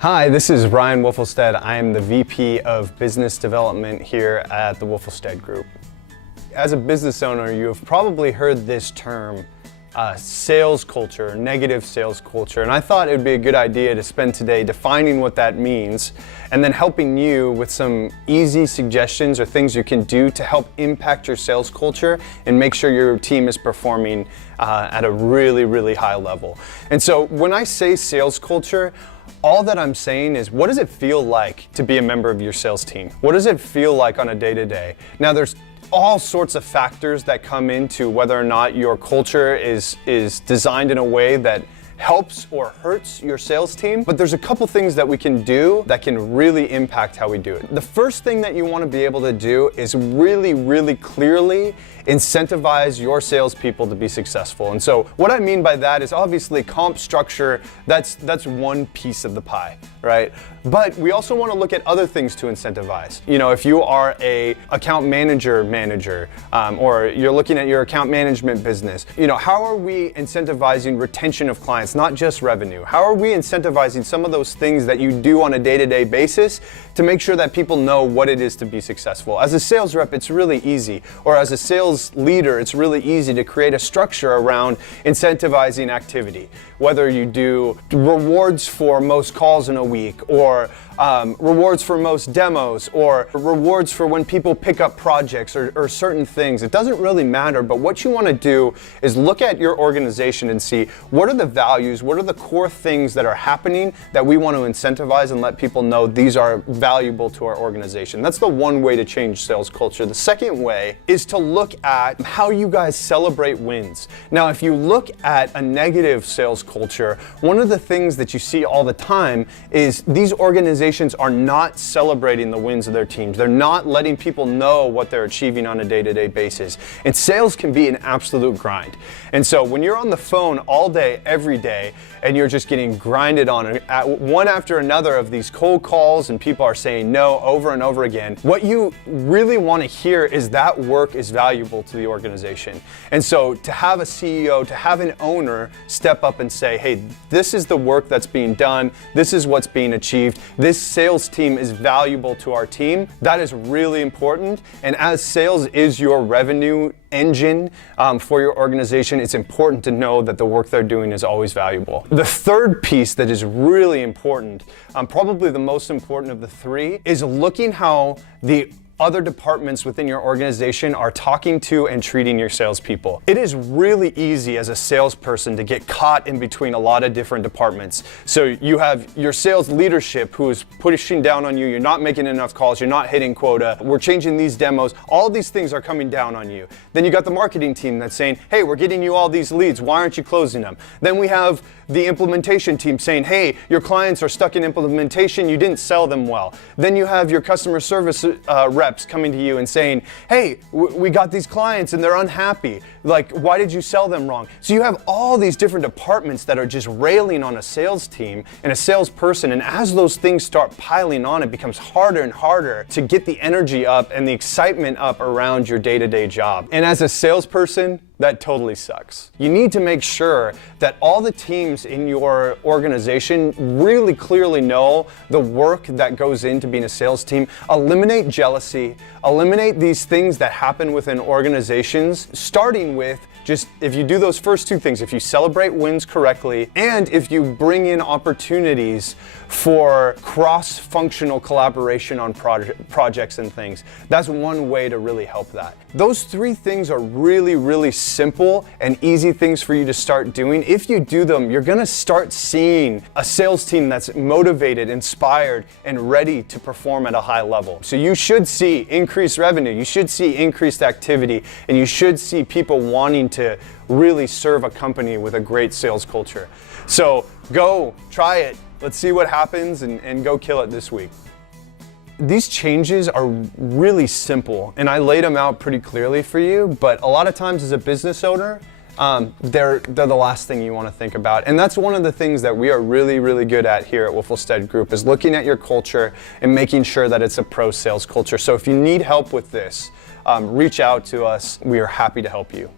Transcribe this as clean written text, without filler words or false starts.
Hi, this is Ryan Wuflestad. I am the VP of Business Development here at the Wuflestad Group. As a business owner, you have probably heard this term, sales culture, negative sales culture, and I thought it would be a good idea to spend today defining what that means and then helping you with some easy suggestions or things you can do to help impact your sales culture and make sure your team is performing at a really high level. And so when I say sales culture, all that I'm saying is, what does it feel like to be a member of your sales team? What does it feel like on a day-to-day? Now, there's all sorts of factors that come into whether or not your culture is designed in a way that helps or hurts your sales team, but there's a couple things that we can do that can really impact how we do it. The first thing that you want to be able to do is really clearly incentivize your salespeople to be successful. And so what I mean by that is obviously comp structure, that's one piece of the pie, right? But we also want to look at other things to incentivize. You know, if you are a account manager, or you're looking at your account management business, you know, how are we incentivizing retention of clients, not just revenue? How are we incentivizing some of those things that you do on a day-to-day basis to make sure that people know what it is to be successful? As a sales rep, it's really easy, or as a sales leader, it's really easy to create a structure around incentivizing activity. Whether you do rewards for most calls in a week, or rewards for most demos, or rewards for when people pick up projects or certain things. It doesn't really matter, but what you want to do is look at your organization and see what are the values, what are the core things that are happening that we want to incentivize and let people know these are valuable to our organization. That's the one way to change sales culture. The second way is to look at how you guys celebrate wins. Now, if you look at a negative sales culture, one of the things that you see all the time is these organizations are not celebrating the wins of their teams. They're not letting people know what they're achieving on a day-to-day basis. And sales can be an absolute grind. And so when you're on the phone all day, every day, and you're just getting grinded on one after another of these cold calls and people are saying no over and over again, what you really want to hear is that work is valuable to the organization. And so to have a CEO, to have an owner step up and say, hey, this is the work that's being done, this is what's being achieved, this sales team is valuable to our team, that is really important. And as sales is your revenue engine for your organization, it's important to know that the work they're doing is always valuable. The third piece that is really important, probably the most important of the three, is looking how the other departments within your organization are talking to and treating your salespeople. It is really easy as a salesperson to get caught in between a lot of different departments. So you have your sales leadership who is pushing down on you, you're not making enough calls, you're not hitting quota, we're changing these demos, all these things are coming down on you. Then you got the marketing team that's saying, hey, we're getting you all these leads, why aren't you closing them? Then we have the implementation team saying, hey, your clients are stuck in implementation, you didn't sell them well. Then you have your customer service reps coming to you and saying, hey, we got these clients and they're unhappy. Like, why did you sell them wrong? So you have all these different departments that are just railing on a sales team and a salesperson. And as those things start piling on, it becomes harder and harder to get the energy up and the excitement up around your day-to-day job. And as a salesperson, that totally sucks. You need to make sure that all the teams in your organization really clearly know the work that goes into being a sales team. Eliminate jealousy, eliminate these things that happen within organizations, starting with just if you do those first two things, if you celebrate wins correctly, and if you bring in opportunities for cross-functional collaboration on projects and things, that's one way to really help that. Those three things are really simple and easy things for you to start doing. If you do them, you're gonna start seeing a sales team that's motivated, inspired, and ready to perform at a high level. So you should see increased revenue, you should see increased activity, and you should see people wanting to really serve a company with a great sales culture. So go, try it, let's see what happens, and go kill it this week. These changes are really simple, and I laid them out pretty clearly for you, but a lot of times as a business owner, they're the last thing you want to think about. And that's one of the things that we are really good at here at Wuflestad Group, is looking at your culture and making sure that it's a pro sales culture. So if you need help with this, reach out to us. We are happy to help you.